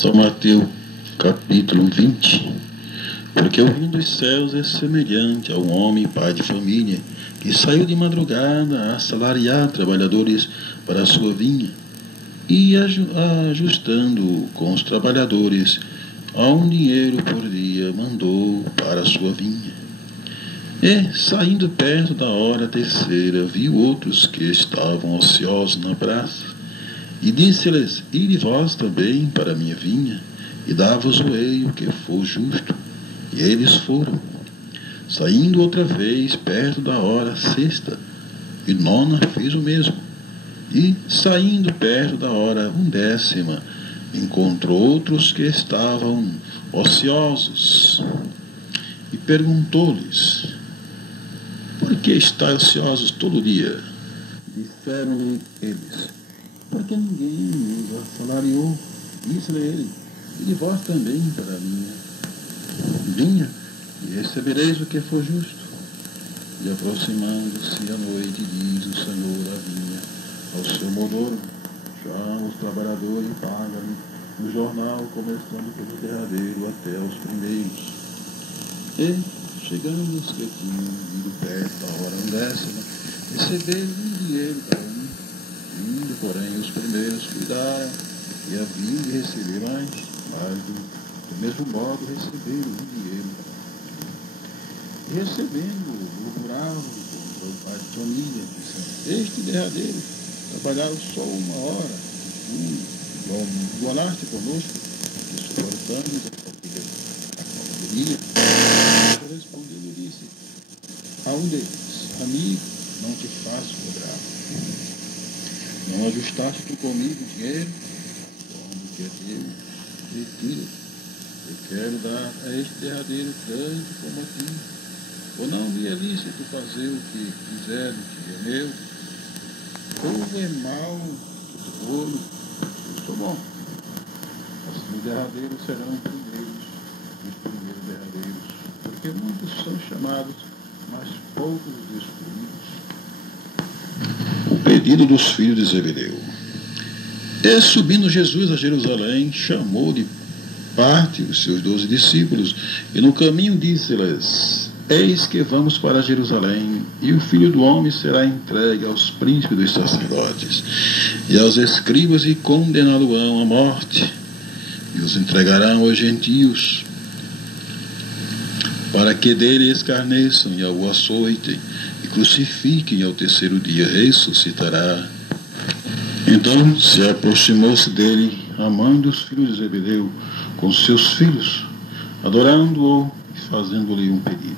São Mateus, capítulo 20. Porque o reino dos céus é semelhante a um homem pai de família que saiu de madrugada a assalariar trabalhadores para a sua vinha e ajustando com os trabalhadores a um dinheiro por dia mandou para a sua vinha. E, saindo perto da hora terceira, viu outros que estavam ociosos na praça, e disse-lhes: Ide vós também para a minha vinha, e dá-vos-o-ei o que for justo. E eles foram. Saindo outra vez, perto da hora sexta, e nona fez o mesmo. E, saindo perto da hora undécima, encontrou outros que estavam ociosos, e perguntou-lhes: Por que estáis ociosos todo dia? Disseram-lhe eles: Porque ninguém nos assalariou. Disse-lhe ele: E vós também para a minha vinha, e recebereis o que for justo. E aproximando-se a noite, diz o Senhor da vinha ao seu modouro: Chama os trabalhadores e paga-lhe no jornal, começando pelo derradeiro até os primeiros. E, chegando os que tinham ido perto da hora undécima, receberam um dinheiro cada um. Indo, porém, os primeiros cuidaram e haviam de receber mais, mas do mesmo modo receberam um dinheiro cada um. E recebendo, murmuravam com o pai de família, dizendo: Este derradeiro trabalhava só uma hora, igualaste conosco, que suportamos a cavalheria. Respondendo, disse a um deles: Amigo, não te faço cobrar. Não ajustaste tu comigo o dinheiro? Como que é teu? Retira. Eu quero dar a este derradeiro tanto como a ti. Ou não me é lícito fazer o que quiser do que é meu? Ou é mal o bolo? Eu sou bom. Assim os derradeiros serão os primeiros derradeiros. Porque muitos são chamados, mas poucos escolhidos. O pedido dos filhos de Zebedeu. E subindo Jesus a Jerusalém, chamou de parte os seus 12 discípulos, e no caminho disse-lhes: Eis que vamos para Jerusalém, e o Filho do Homem será entregue aos príncipes dos sacerdotes e aos escribas, e condená-lo-ão à morte, e os entregarão aos gentios, para que dele escarneçam e o açoitem, e crucifiquem, e ao terceiro dia ressuscitará. Então se aproximou-se dele a mãe dos filhos de Zebedeu com seus filhos, adorando-o e fazendo-lhe um pedido.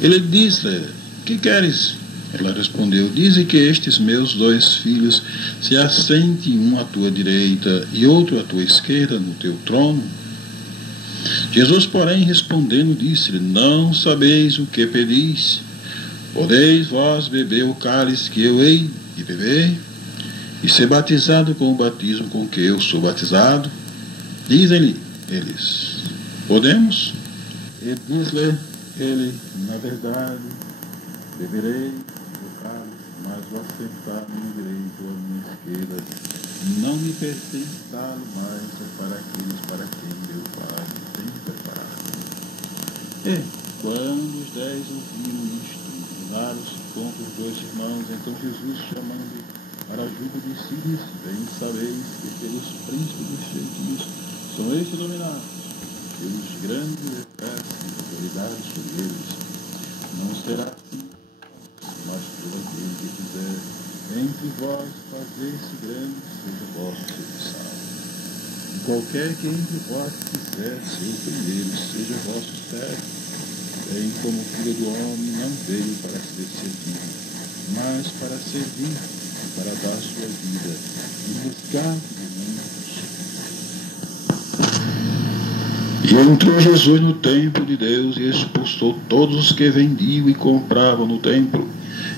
Ele disse-lhe: Que queres? Ela respondeu: Dize que estes meus 2 filhos se assentem, um à tua direita e outro à tua esquerda no teu trono. Jesus, porém, respondendo, disse-lhe: Não sabeis o que pedis. Podeis vós beber o cálice que eu hei de beber, e ser batizado com o batismo com que eu sou batizado? Dizem-lhe eles: Podemos? E diz-lhe ele: Na verdade, beberei do cálice, mas o assentar à minha direita ou à minha esquerda não me pertence dá-lo, mas é para aqueles para quem meu Pai tem preparado. E, quando os 10 ouviram isto, inclinaram-se contra os 2 irmãos. Então Jesus, chamando para junto de si, disse: Bem sabeis que pelos príncipes dos gentios são estes dominados, pelos grandes exércitos e autoridades sobre eles. Não será assim, mas todo aquele que quiser entre vós fazer-se grande, seja vosso serviçal. E qualquer que entre vós quiser ser o primeiro, seja vosso servo. Bem como o Filho do Homem não veio para ser servido, mas para servir e para dar sua vida e buscar de muitos. E entrou Jesus no templo de Deus e expulsou todos os que vendiam e compravam no templo,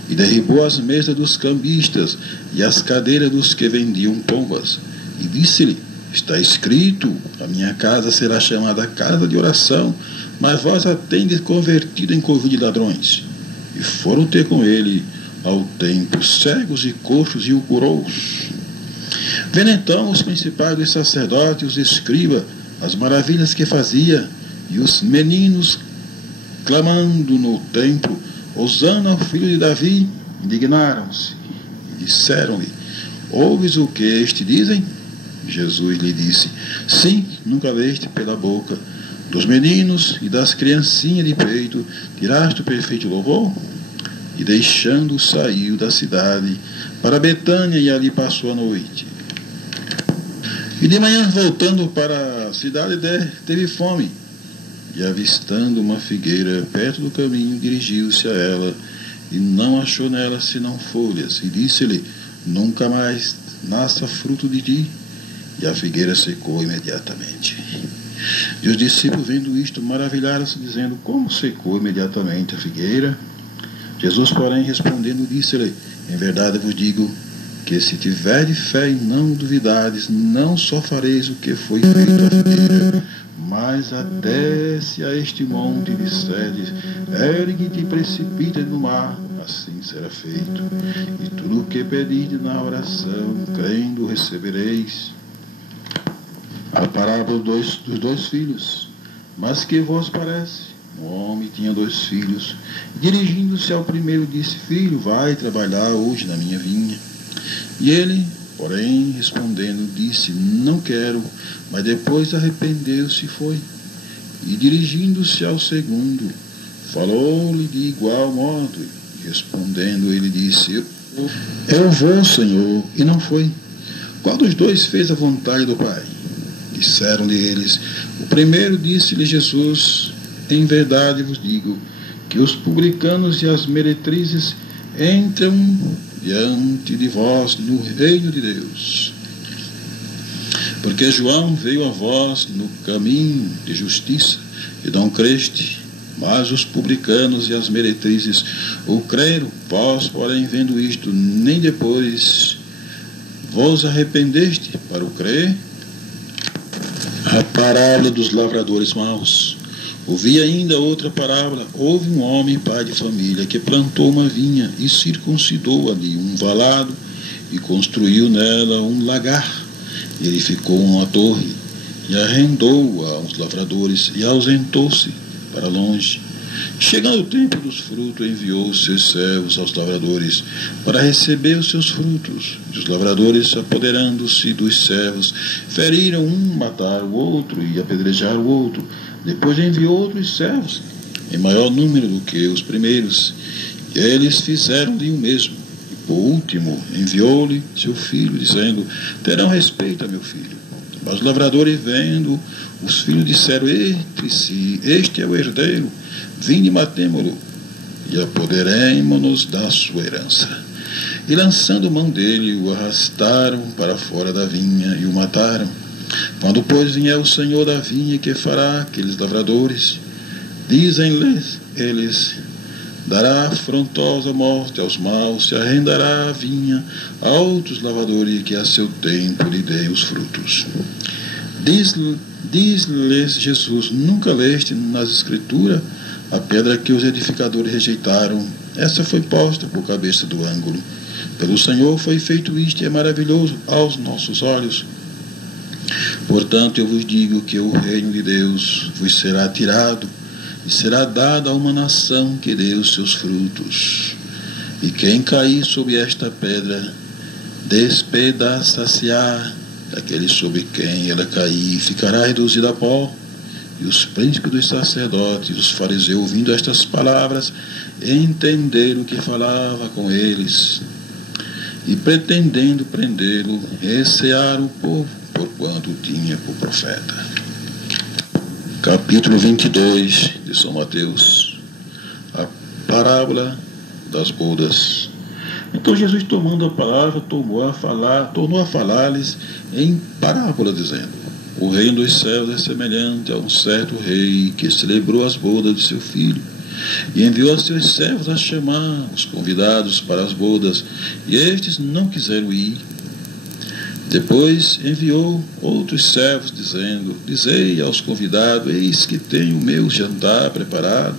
e derribou as mesas dos cambistas e as cadeiras dos que vendiam pombas, e disse-lhe: Está escrito: A minha casa será chamada casa de oração, mas vós a tendes convertido em covil de ladrões. E foram ter com ele ao templo cegos e coxos, e o curou. Vendo então os principais dos sacerdotes e os escribas, as maravilhas que fazia, e os meninos clamando no templo, Hosana ao filho de Davi, indignaram-se e disseram-lhe: ouves o que este dizem? Jesus lhe disse: sim, nunca leste pela boca dos meninos e das criancinhas de peito tiraste o perfeito louvor? E deixando saiu da cidade para Betânia e ali passou a noite. E de manhã, voltando para a cidade, teve fome. E avistando uma figueira perto do caminho, dirigiu-se a ela e não achou nela senão folhas. E disse-lhe: nunca mais nasça fruto de ti. E a figueira secou imediatamente. E os discípulos, vendo isto, maravilharam-se, dizendo: como secou imediatamente a figueira? Jesus, porém, respondendo, disse-lhe: em verdade vos digo que se tiverdes fé e não duvidardes, não só fareis o que foi feito à figueira, mas até se a este monte disserdes: ergue-te e precipita no mar, assim será feito. E tudo o que pedirdes na oração, crendo, recebereis. A parábola dos dois filhos. Mas que vos parece? Um homem tinha 2 filhos. Dirigindo-se ao primeiro, disse: filho, vai trabalhar hoje na minha vinha. E ele, porém, respondendo, disse: não quero. Mas depois arrependeu-se e foi. E dirigindo-se ao segundo, falou-lhe de igual modo. E respondendo, ele disse: eu vou, Senhor. E não foi. Qual dos 2 fez a vontade do Pai? Disseram-lhe eles: o primeiro. Disse-lhe Jesus: em verdade vos digo que os publicanos e as meretrizes entram diante de vós no reino de Deus. Porque João veio a vós no caminho de justiça e não creste, mas os publicanos e as meretrizes o creram. Vós, porém, vendo isto, nem depois vos arrependeste para o crer. A parábola dos lavradores maus. Ouvi ainda outra parábola. Houve um homem, pai de família, que plantou uma vinha e circuncidou ali um valado e construiu nela um lagar. E edificou uma torre e arrendou-a aos lavradores e ausentou-se para longe. Chegando o tempo dos frutos, enviou os seus servos aos lavradores para receber os seus frutos. E os lavradores, apoderando-se dos servos, feriram um, mataram o outro e apedrejaram o outro. Depois enviou outros servos, em maior número do que os primeiros, e eles fizeram-lhe o mesmo. E por último, enviou-lhe seu filho, dizendo: terão respeito a meu filho. Mas os lavradores, vendo os filhos, disseram entre si: este é o herdeiro, vinde e matemo-lo, e apoderemo-nos da sua herança. E lançando mão dele, o arrastaram para fora da vinha e o mataram. Quando, pois, vier o Senhor da vinha, que fará aqueles lavradores? Dizem-lhes eles: dará afrontosa morte aos maus, se arrendará a vinha a outros lavradores, que a seu tempo lhe dê os frutos. Diz-lhes Jesus: nunca leste nas Escrituras a pedra que os edificadores rejeitaram? Essa foi posta por cabeça do ângulo. Pelo Senhor foi feito isto, e é maravilhoso aos nossos olhos. Portanto, eu vos digo que o reino de Deus vos será tirado e será dado a uma nação que dê os seus frutos. E quem cair sobre esta pedra, despedaçar-se-á, aquele sobre quem ela cair ficará reduzido a pó. E os príncipes dos sacerdotes e os fariseus, ouvindo estas palavras, entenderam que falava com eles, e pretendendo prendê-lo, recearam o povo, porquanto tinha por profeta. Capítulo 22 de São Mateus. A parábola das bodas. Então Jesus, tomando a palavra, tornou a falar-lhes em parábola, dizendo: o reino dos céus é semelhante a um certo rei que celebrou as bodas de seu filho, e enviou a seus servos a chamar os convidados para as bodas, e estes não quiseram ir. Depois enviou outros servos, dizendo: dizei aos convidados: eis que tenho o meu jantar preparado,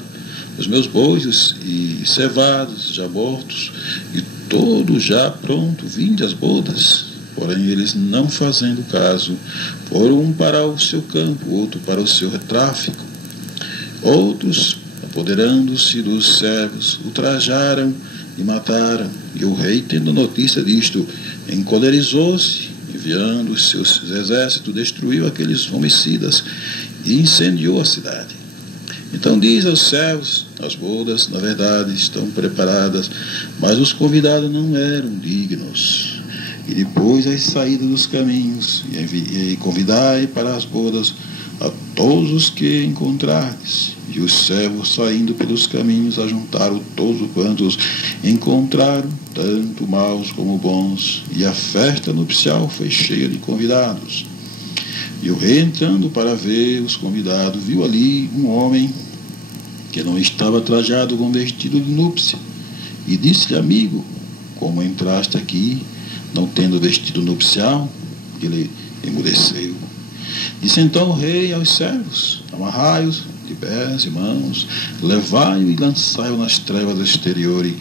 os meus bois e cevados já mortos, e todo já pronto, vinde às bodas. porém eles, não fazendo caso, foram um para o seu campo, outro para o seu tráfico. Outros, apoderando-se dos servos, ultrajaram e mataram. E o rei, tendo notícia disto, encolerizou-se, enviando os seus exércitos, destruiu aqueles homicidas e incendiou a cidade. Então diz aos servos: as bodas, na verdade, estão preparadas, mas os convidados não eram dignos. E depois as saídas dos caminhos, e convidai para as bodas a todos os que encontrardes. E os servos, saindo pelos caminhos, ajuntaram todos quantos encontraram, tanto maus como bons, e a festa nupcial foi cheia de convidados. E o rei, entrando para ver os convidados, viu ali um homem que não estava trajado com vestido de núpcia, e disse-lhe: amigo, como entraste aqui, não tendo vestido nupcial? Ele emudeceu. Disse então o rei aos servos: amarrai-os de pés e mãos, levai-o e lançai-o nas trevas exteriores.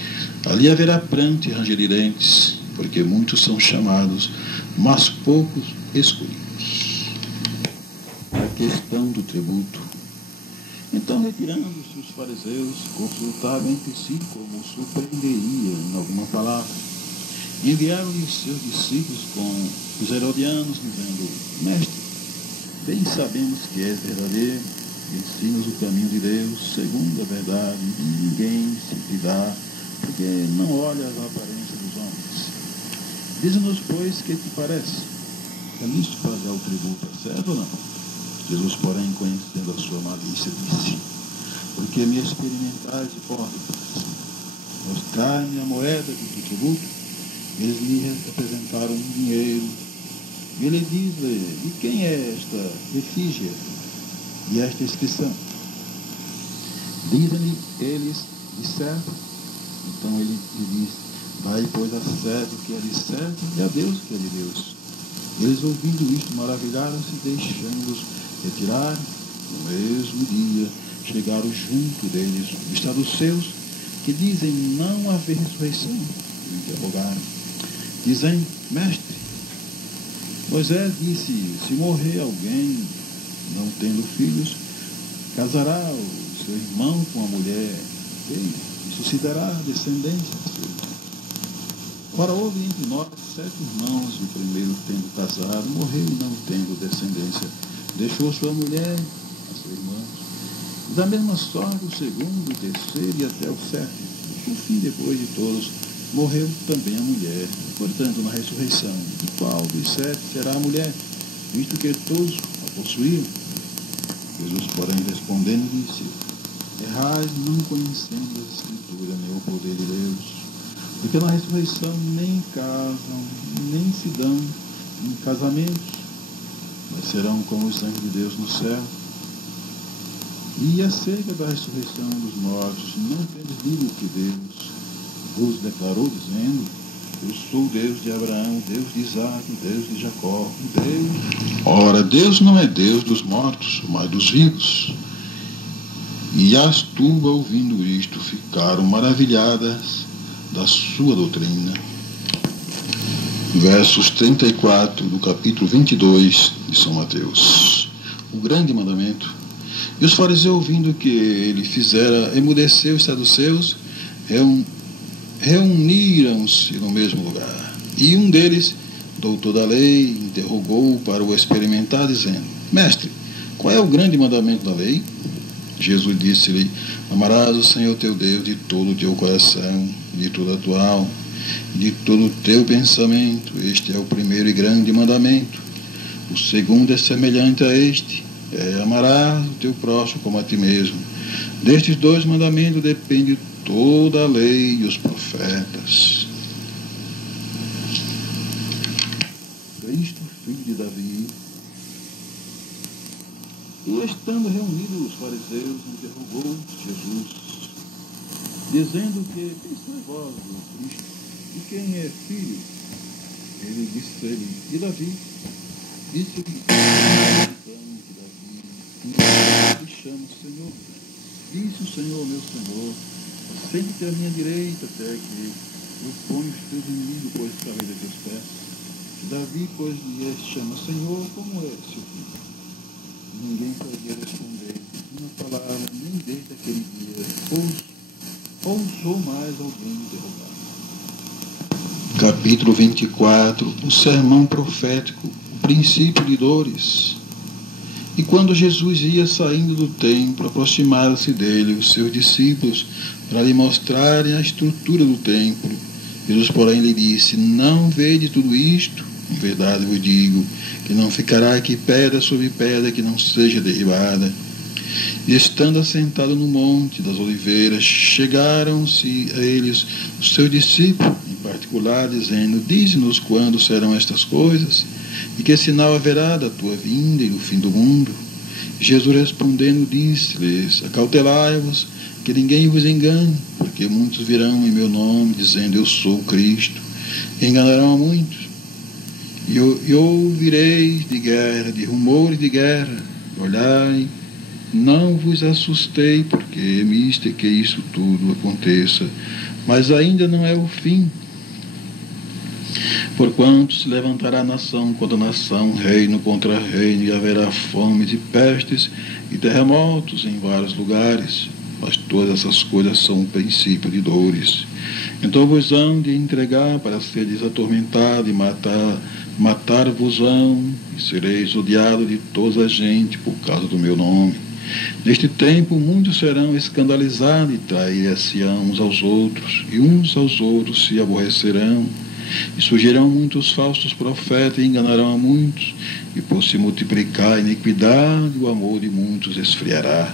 Ali haverá pranto e ranger de dentes, porque muitos são chamados, mas poucos escolhidos. A questão do tributo. Então, retirando-se os fariseus, consultavam entre si como surpreenderia em alguma palavra. Enviaram-lhe os seus discípulos com os herodianos, dizendo: mestre, bem sabemos que és verdadeiro, ensinas o caminho de Deus segundo a verdade, e ninguém se te dá, porque não olha as aparências dos homens. Dize-nos, pois, que te parece? É nisto pagar o tributo, é certo ou não? Jesus, porém, conhecendo a sua malícia, disse: porque me experimentais hipócritas, mostrai-me a moeda do tributo. Eles lhe apresentaram um dinheiro. E ele diz-lhe: de quem é esta efígie e esta inscrição? Dizem-lhe eles: de César. Então ele lhe diz: dai, pois, a César o que é de César, e a Deus o que é de Deus. Eles, ouvindo isto, maravilharam-se, deixando-os retirar. No mesmo dia chegaram junto deles os saduceus, que dizem não haver ressurreição. E interrogaram, dizem: mestre, Moisés disse: se morrer alguém não tendo filhos, casará o seu irmão com a mulher dele e suscitará descendência a seu irmão. Ora, houve entre nós 7 irmãos, e o primeiro, tendo casado, morreu e não tendo descendência, deixou sua mulher a seu irmão. E da mesma sorte o segundo, o terceiro e até o 7º. Por fim, depois de todos, morreu também a mulher. Portanto, na ressurreição, de qual dos 7 será a mulher, visto que todos a possuíam? Jesus, porém, respondendo, disse: errais, não conhecendo a Escritura nem o poder de Deus. Porque na ressurreição nem casam, nem se dão em casamentos, mas serão como os anjos de Deus no céu. E acerca da ressurreição dos mortos, não tendes lido que Deus vos declarou, dizendo: eu sou o Deus de Abraão, o Deus de Isaac, o Deus de Jacó, o Deus... Ora, Deus não é Deus dos mortos, mas dos vivos. E as turmas, ouvindo isto, ficaram maravilhadas da sua doutrina. Versos 34 do capítulo 22 de São Mateus. O grande mandamento. E os fariseus, ouvindo que ele fizera emudecer os saduceus, reuniram-se no mesmo lugar. E um deles, doutor da lei, interrogou para o experimentar, dizendo: mestre, qual é o grande mandamento da lei? Jesus disse-lhe: amarás o Senhor teu Deus de todo o teu coração, de toda a tua alma, de todo o teu pensamento. Este é o primeiro e grande mandamento. O segundo é semelhante a este: amarás o teu próximo como a ti mesmo. Destes 2 mandamentos depende toda a lei e os profetas. Cristo, filho de Davi. E estando reunidos os fariseus, interrogou Jesus, dizendo: que quem sois vós, o Cristo, e quem é filho? Ele disse-lhe: de Davi. Disse-lhe: então, de Davi, que chama Senhor. Disse o Senhor, meu Senhor: sente-te à minha direita, até que eu ponha os teus inimigos por escalera de teus pés. Davi, pois, lhe chama Senhor, como é seu filho? Ninguém podia responder uma palavra, nem desde aquele dia, ousou mais alguém derrubar. Capítulo 24. O sermão profético, o princípio de dores. E quando Jesus ia saindo do templo, aproximaram-se dele os seus discípulos para lhe mostrarem a estrutura do templo. Jesus, porém, lhe disse: não vede tudo isto? Em verdade vos digo que não ficará aqui pedra sobre pedra que não seja derribada. E estando assentado no monte das oliveiras, chegaram-se a eles os seus discípulos, em particular, dizendo: dize-nos quando serão estas coisas, e que sinal haverá da tua vinda e do fim do mundo. Jesus respondendo disse-lhes: acautelai-vos, que ninguém vos engane, porque muitos virão em meu nome, dizendo: eu sou Cristo, e enganarão a muitos. E ouvireis de guerra, de rumores de guerra. Olhai, não vos assustei, porque viste que isso tudo aconteça, mas ainda não é o fim. Porquanto se levantará nação contra nação, reino contra reino, e haverá fomes e pestes e terremotos em vários lugares. Mas todas essas coisas são um princípio de dores. Então vos hão de entregar para seres atormentados, e matar-vos-ão, e sereis odiados de toda a gente por causa do meu nome. Neste tempo muitos serão escandalizados e trair-se-ão uns aos outros, e uns aos outros se aborrecerão. E surgirão muitos falsos profetas e enganarão a muitos, e por se multiplicar a iniquidade, o amor de muitos esfriará.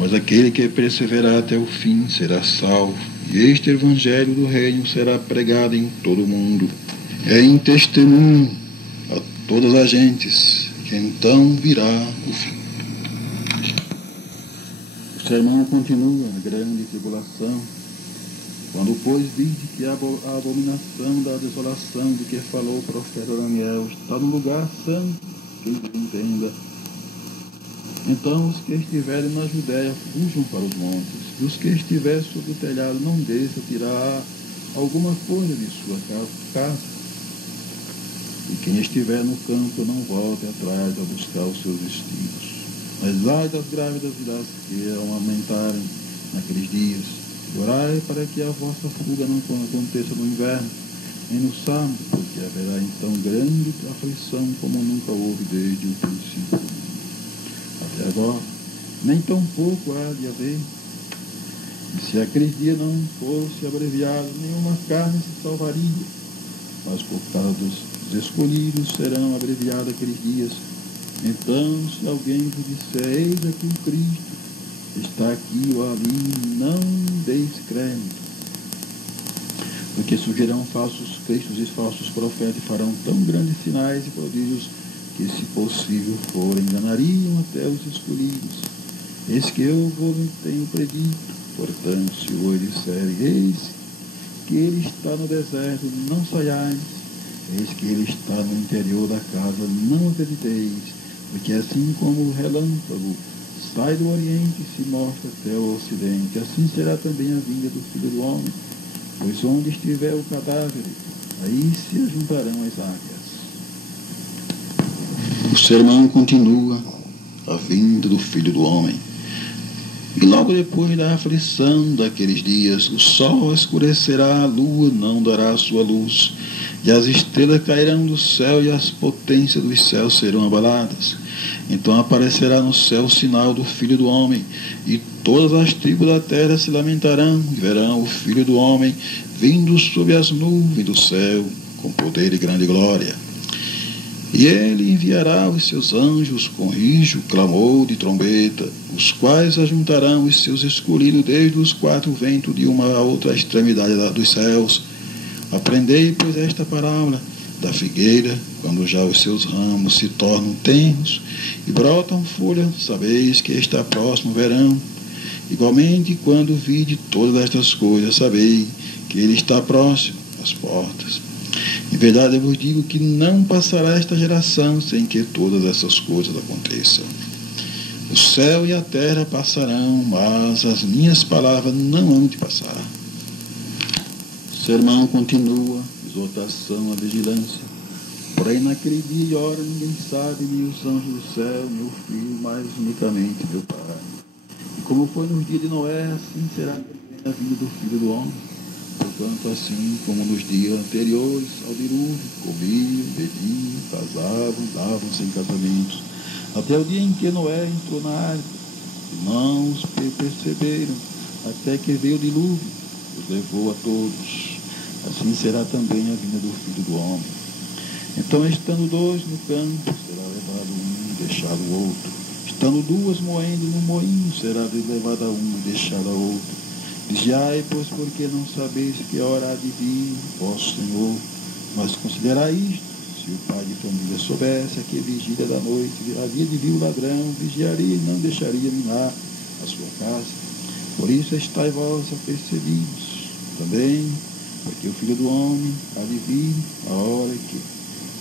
Mas aquele que perseverar até o fim será salvo, e este evangelho do reino será pregado em todo o mundo, em testemunho a todas as gentes, que então virá o fim. O sermão continua, a grande tribulação. Quando, pois, vide que a abominação da desolação de que falou o profeta Daniel está no lugar santo, que ele entenda. Então os que estiverem na Judéia fujam para os montes, e os que estiverem sobre o telhado não deixem tirar alguma coisa de sua casa. E quem estiver no campo não volte atrás a buscar os seus vestidos. Mas ai das grávidas e das que aumentarem naqueles dias. Orai para que a vossa fuga não aconteça no inverno, nem no sábado, porque haverá então grande aflição como nunca houve desde o princípio. Até agora, nem tão pouco há de haver. E se aqueles dias não fosse abreviado, nenhuma carne se salvaria. Mas por causa dos escolhidos serão abreviados aqueles dias. Então, se alguém vos disser: eis aqui o Cristo, está aqui ou ali, não deis crédito. Porque surgirão falsos cristos e falsos profetas e farão tão grandes sinais e prodígios que, se possível for, enganariam até os escolhidos. Eis que eu vos tenho predito. Portanto, se hoje disserem: eis que ele está no deserto, não saiais. Eis que ele está no interior da casa, não acrediteis. Porque assim como o relâmpago sai do Oriente e se mostra até o Ocidente, assim será também a vinda do Filho do Homem. Pois onde estiver o cadáver, aí se ajuntarão as águias. O sermão continua, a vinda do Filho do Homem. E logo depois da aflição daqueles dias, o sol escurecerá, a lua não dará sua luz, e as estrelas cairão do céu, e as potências dos céus serão abaladas. Então aparecerá no céu o sinal do Filho do Homem, e todas as tribos da terra se lamentarão, e verão o Filho do Homem vindo sobre as nuvens do céu, com poder e grande glória. E ele enviará os seus anjos com rijo, clamor de trombeta, os quais ajuntarão os seus escolhidos desde os quatro ventos de uma a outra extremidade dos céus. Aprendei, pois, esta parábola da figueira, quando já os seus ramos se tornam tenros e brotam folhas, sabeis que está próximo o verão. Igualmente, quando vide todas estas coisas, sabei que ele está próximo às portas. Em verdade, eu vos digo que não passará esta geração sem que todas essas coisas aconteçam. O céu e a terra passarão, mas as minhas palavras não hão de passar. O sermão continua, exortação à vigilância. Porém, naquele dia e hora ninguém sabe, nem os anjos do céu, nem o Filho, mas unicamente meu Pai. E como foi nos dias de Noé, assim será também a vinda do Filho do Homem. Portanto, assim como nos dias anteriores ao dilúvio, comiam, bebiam, casavam, davam-se em casamentos, até o dia em que Noé entrou na arca. E não os perceberam, até que veio o dilúvio, os levou a todos. Assim será também a vinda do Filho do Homem. Então, estando dois no campo, será levado um e deixado o outro. Estando duas moendo no moinho, será levada uma e deixada a outra. Vigiai, pois, porque não sabeis que hora há de vir vosso Senhor. Mas considerai isto: se o pai de família soubesse que a vigília da noite havia de vir o ladrão, vigiaria e não deixaria minar a sua casa. Por isso estáis vós apercebidos também, porque o Filho do Homem há de vir a hora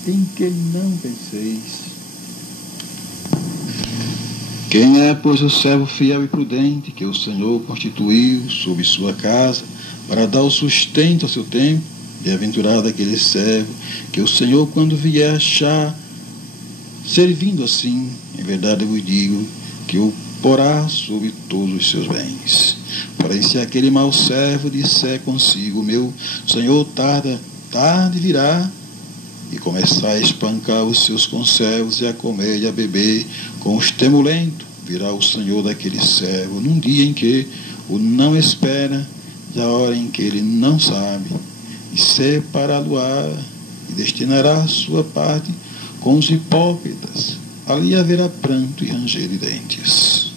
em que não penseis. Quem é, pois, o servo fiel e prudente que o Senhor constituiu sobre sua casa para dar o sustento ao seu tempo? Bem-aventurado aquele servo que o Senhor, quando vier, achar servindo assim. Em verdade eu vos digo que o porá sobre todos os seus bens. Porém, se aquele mau servo disser consigo: meu Senhor tarde virá, e começar a espancar os seus conservos e a comer e a beber com os temulentos, virá o Senhor daquele servo num dia em que o não espera, da hora em que ele não sabe, e separá-lo-á e destinará a sua parte com os hipócritas. Ali haverá pranto e ranger de dentes.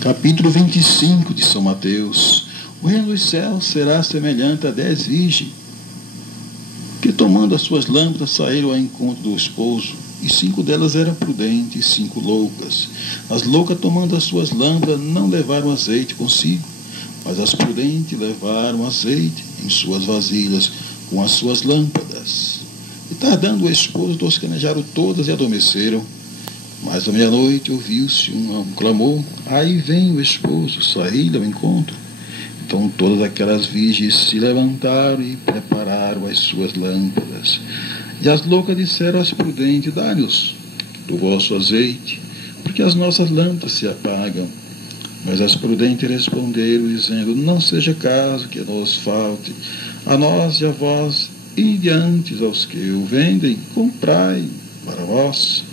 Capítulo 25 de São Mateus. O reino dos céus será semelhante a 10 virgens que, tomando as suas lâmpadas, saíram ao encontro do esposo, e 5 delas eram prudentes e 5 loucas. As loucas, tomando as suas lâmpadas, não levaram azeite consigo, mas as prudentes levaram azeite em suas vasilhas com as suas lâmpadas. E tardando o esposo, tosquenejaram todas e adormeceram. Mas à meia-noite ouviu-se um clamor: aí vem o esposo, saí-lhe ao encontro. Então todas aquelas virgens se levantaram e prepararam as suas lâmpadas. E as loucas disseram às prudentes: dai-nos do vosso azeite, porque as nossas lâmpadas se apagam. Mas as prudentes responderam, dizendo: não seja caso que nos falte a nós e a vós, e diante aos que o vendem, comprai para vós.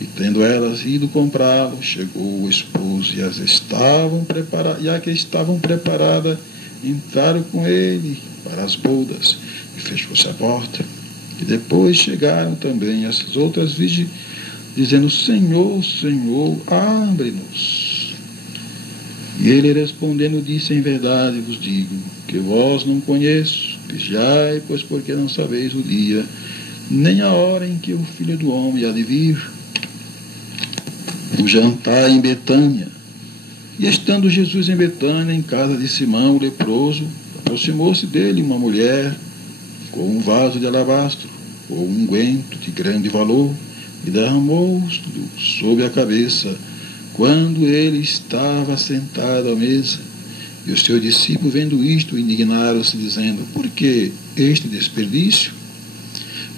E tendo elas ido comprá-lo, chegou o esposo, e a que estavam preparadas entraram com ele para as bodas, e fechou-se a porta. E depois chegaram também as outras virgens, dizendo: Senhor, Senhor, abre-nos. E ele respondendo disse: em verdade vos digo que vós não conheço. Vigiai, pois, porque não sabeis o dia nem a hora em que o Filho do Homem há de vir. Um jantar em Betânia. E estando Jesus em Betânia, em casa de Simão, o leproso, aproximou-se dele uma mulher com um vaso de alabastro, com um unguento de grande valor, e derramou-o sobre a cabeça, quando ele estava sentado à mesa. E os seus discípulos, vendo isto, indignaram-se, dizendo: por que este desperdício?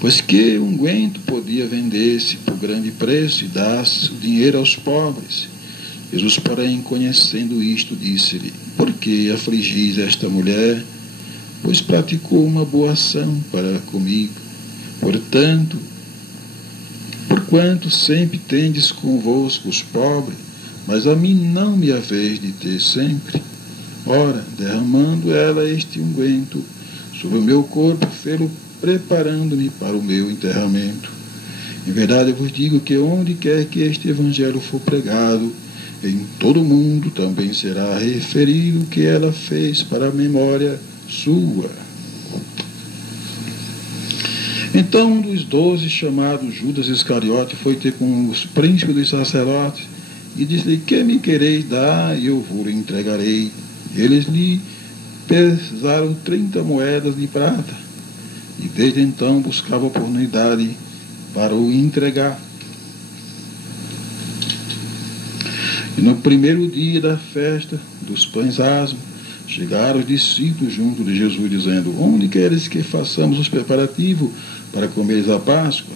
Pois que o unguento podia vender-se por grande preço e dar-se o dinheiro aos pobres. Jesus, porém, conhecendo isto, disse-lhe: por que afligis esta mulher? Pois praticou uma boa ação para comigo. Porquanto sempre tendes convosco os pobres, mas a mim não me haveis de ter sempre. Ora, derramando ela este unguento sobre o meu corpo, fê-lo preparando-me para o meu enterramento. Em verdade eu vos digo que onde quer que este evangelho for pregado, em todo o mundo também será referido o que ela fez para a memória sua. Então um dos 12, chamado Judas Iscariote, foi ter com os príncipes dos sacerdotes e disse-lhe: que me quereis dar e eu vos entregarei. Eles lhe pesaram 30 moedas de prata, e desde então buscava oportunidade para o entregar. E no primeiro dia da festa dos pães asmos, Chegaram os discípulos junto de Jesus, dizendo: onde queres que façamos os preparativos para comeres a Páscoa?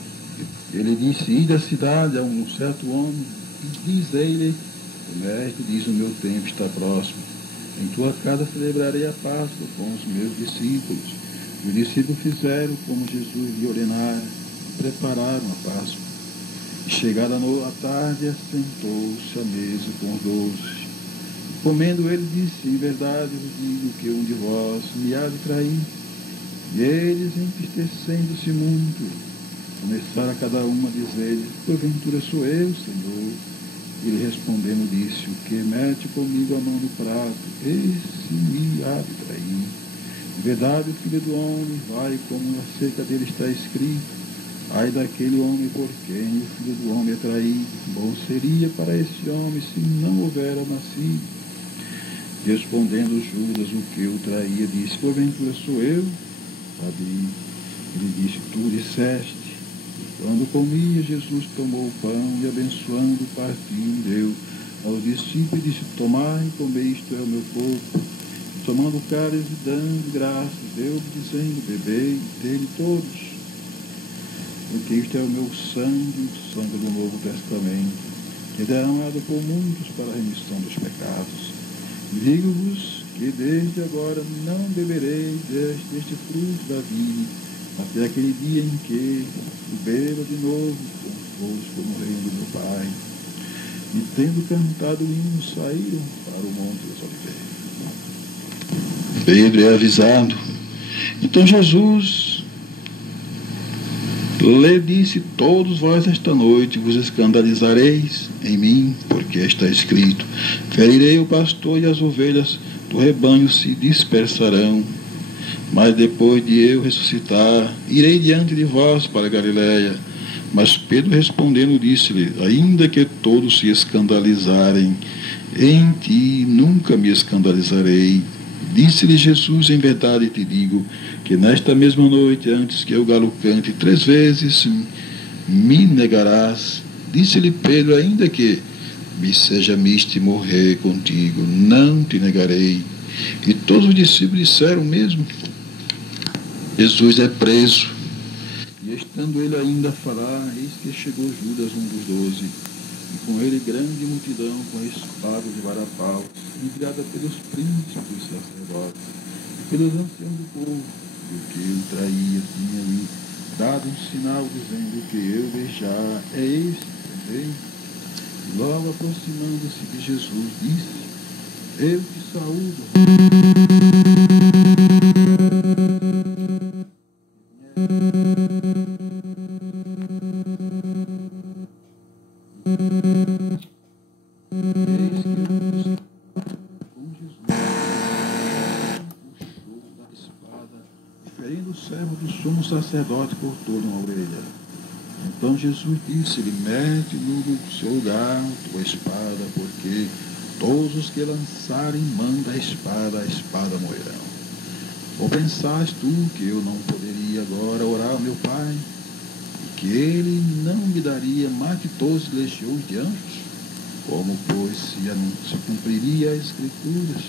Ele disse: ide à cidade a um certo homem, e diz ele: o mestre diz, o meu tempo está próximo. Em tua casa celebrarei a Páscoa com os meus discípulos. E os discípulos fizeram como Jesus lhe ordenara, e prepararam a Páscoa. E chegada a tarde, assentou-se à mesa com os 12. Comendo ele, disse: em verdade vos digo que um de vós me há de trair. E eles, entristecendo-se muito, começaram a cada um a dizer-lhe: porventura sou eu, Senhor? Ele respondendo disse: o que mete comigo a mão no prato, esse me há de trair. Em verdade, o Filho do Homem vai como acerca dele está escrito: ai daquele homem por quem o Filho do Homem é traído. Bom seria para esse homem se não houvera nascido. Respondendo Judas, o que o traía, disse: porventura sou eu? Rabi. Ele disse: tu disseste. E quando comia, Jesus tomou o pão e, abençoando, partiu e deu aos discípulos e disse: tomai e comei, isto é o meu corpo. E tomando o cálice e dando graças, deu, dizendo: bebei dele todos, porque isto é o meu sangue, o sangue do Novo Testamento, que é derramado por muitos para a remissão dos pecados. Digo-vos que desde agora não beberei deste fruto da vinha, até aquele dia em que o beba de novo convosco no reino do meu Pai. E tendo cantado o hino, saíram para o Monte das Oliveiras. Pedro é avisado. Então Jesus lhe disse: todos vós esta noite vos escandalizareis em mim, porque está escrito: ferirei o pastor e as ovelhas do rebanho se dispersarão. Mas depois de eu ressuscitar, irei diante de vós para Galiléia. Mas Pedro respondendo disse-lhe: ainda que todos se escandalizarem, em ti nunca me escandalizarei. Disse-lhe Jesus: em verdade te digo, que nesta mesma noite, antes que o galo cante 3 vezes, me negarás. Disse-lhe Pedro: ainda que me seja misto morrer contigo, não te negarei. E todos os discípulos disseram o mesmo. Jesus é preso. E estando ele ainda a falar, eis que chegou Judas, um dos 12, e com ele grande multidão, com a espada de varapau, enviada pelos príncipes dos sacerdotes e pelos anciãos do povo. E o que o traía tinha-lhe dado um sinal, dizendo: que eu beijar é este também. E logo aproximando-se de Jesus, disse: eu te saúdo. O servo do sumo sacerdote cortou-lhe uma orelha. Então Jesus disse-lhe: mete no seu lugar tua espada, porque todos os que lançarem mão da espada, a espada morrerão. Ou pensas tu que eu não poderia agora orar ao meu Pai, e que ele não me daria mais de 12 legiões de anjos? Como, pois, se cumpriria as Escrituras,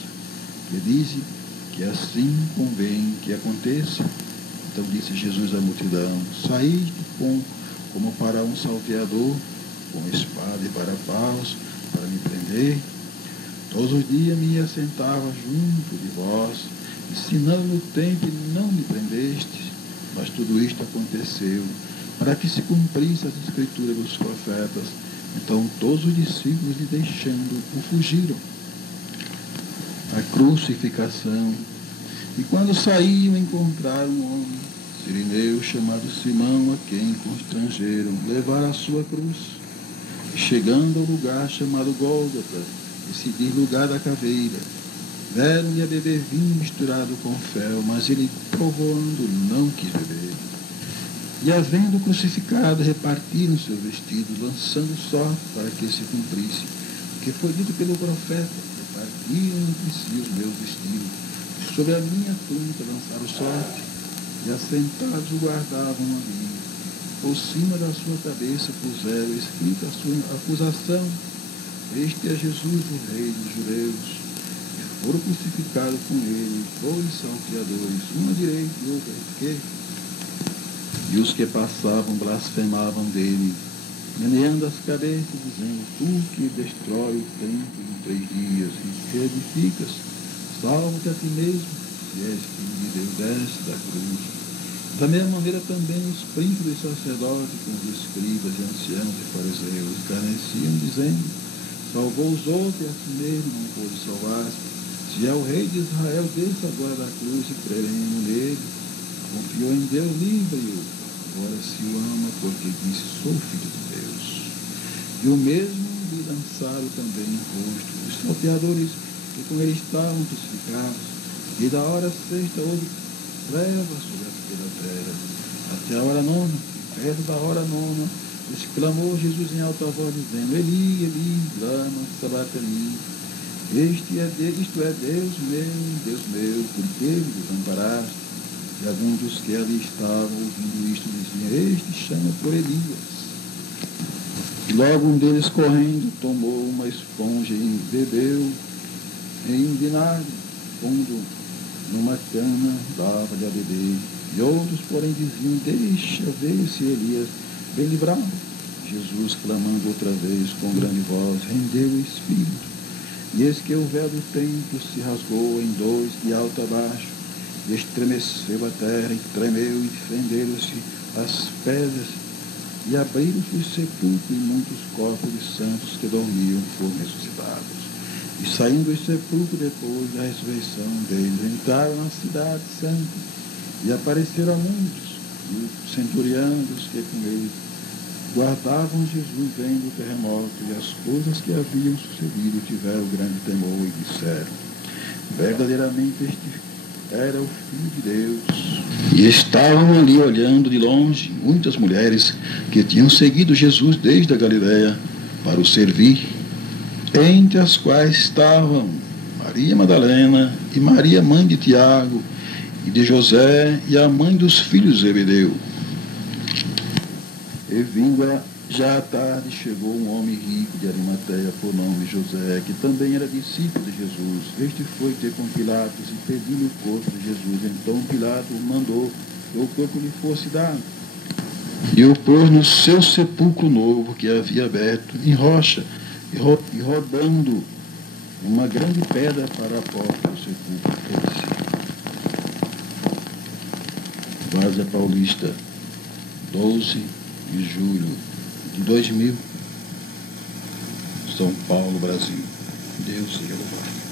que dizem que assim convém que aconteça? Então disse Jesus à multidão: saíste como para um salteador, com espada e varapaus, para me prender? Todos os dias me assentava junto de vós, ensinando no templo, e não me prendeste. Mas tudo isto aconteceu para que se cumprisse as escrituras dos profetas. Então todos os discípulos, lhe deixando, o fugiram. A crucificação. E quando saíam, encontraram um homem, Cirineu, chamado Simão, a quem constrangeram levar a sua cruz. E chegando ao lugar chamado Gólgota, que se diz lugar da caveira, deram-lhe a beber vinho misturado com fel, mas ele, provando, não quis beber. E havendo crucificado, repartiram seus vestidos, lançando sorte para que se cumprisse o que foi dito pelo profeta: repartiram entre si os meus vestidos, e sobre a minha túnica lançaram sorte, e assentados o guardavam ali. Por cima da sua cabeça puseram escrita a sua acusação: este é Jesus, o Rei dos Judeus. E foram crucificados com ele dois salteadores, um à direita e outro à esquerda. E os que passavam blasfemavam dele, meneando as cabeças, dizendo: tu que destrói o templo em 3 dias e reedificas, salva-te a ti mesmo, se és filho de Deus, desce da cruz. Da mesma maneira também os príncipes e sacerdotes, com os escribas e anciãos e fariseus, escarneciam, dizendo: salvou os outros e a si mesmo não pôde salvar-se. Se é o rei de Israel, desça agora da cruz e creremos nele. Confiou em Deus, livre-o. Agora se o ama, porque disse: sou filho de Deus. E o mesmo lhe lançaram também no rosto os salteadores que com ele estavam crucificados. E da hora sexta houve trevas sobre a terra, até a hora nona. Perto da hora nona, exclamou Jesus em alta voz, dizendo: Eli, Eli, lama sabachthani. Isto é Deus meu, por que me desamparaste? E alguns dos que ali estavam ouvindo isto diziam: este chama por Elias. E logo um deles, correndo, tomou uma esponja e bebeu em vinagre, pondo numa cana, dava-lhe a beber. E outros, porém, diziam: deixa ver se Elias vem livrado. Jesus, clamando outra vez com grande voz, rendeu o espírito. E eis que o véu do templo se rasgou em 2, de alto a baixo, e estremeceu a terra, e tremeu, e fenderam-se as pedras, e abriram-se os sepulcros, e muitos corpos de santos que dormiam foram ressuscitados. E saindo dos sepulcros depois da ressurreição deles, entraram na cidade santa, e apareceram a muitos, e os centurianos que com eles guardavam Jesus, vendo o terremoto e as coisas que haviam sucedido, tiveram grande temor e disseram: verdadeiramente este era o Filho de Deus. E estavam ali olhando de longe muitas mulheres que tinham seguido Jesus desde a Galileia para o servir, entre as quais estavam Maria Madalena e Maria, mãe de Tiago e de José, e a mãe dos filhos de Zebedeu. E vinda já à tarde, chegou um homem rico de Arimateia, por nome José, que também era discípulo de Jesus. Este foi ter com Pilatos e pediu-lhe o corpo de Jesus. Então Pilatos mandou que o corpo lhe fosse dado. E o pôs no seu sepulcro novo, que havia aberto em rocha, e rodando uma grande pedra para a porta do sepulcro. Várzea Paulista, 12 de julho de 2000, São Paulo, Brasil. Deus seja louvado.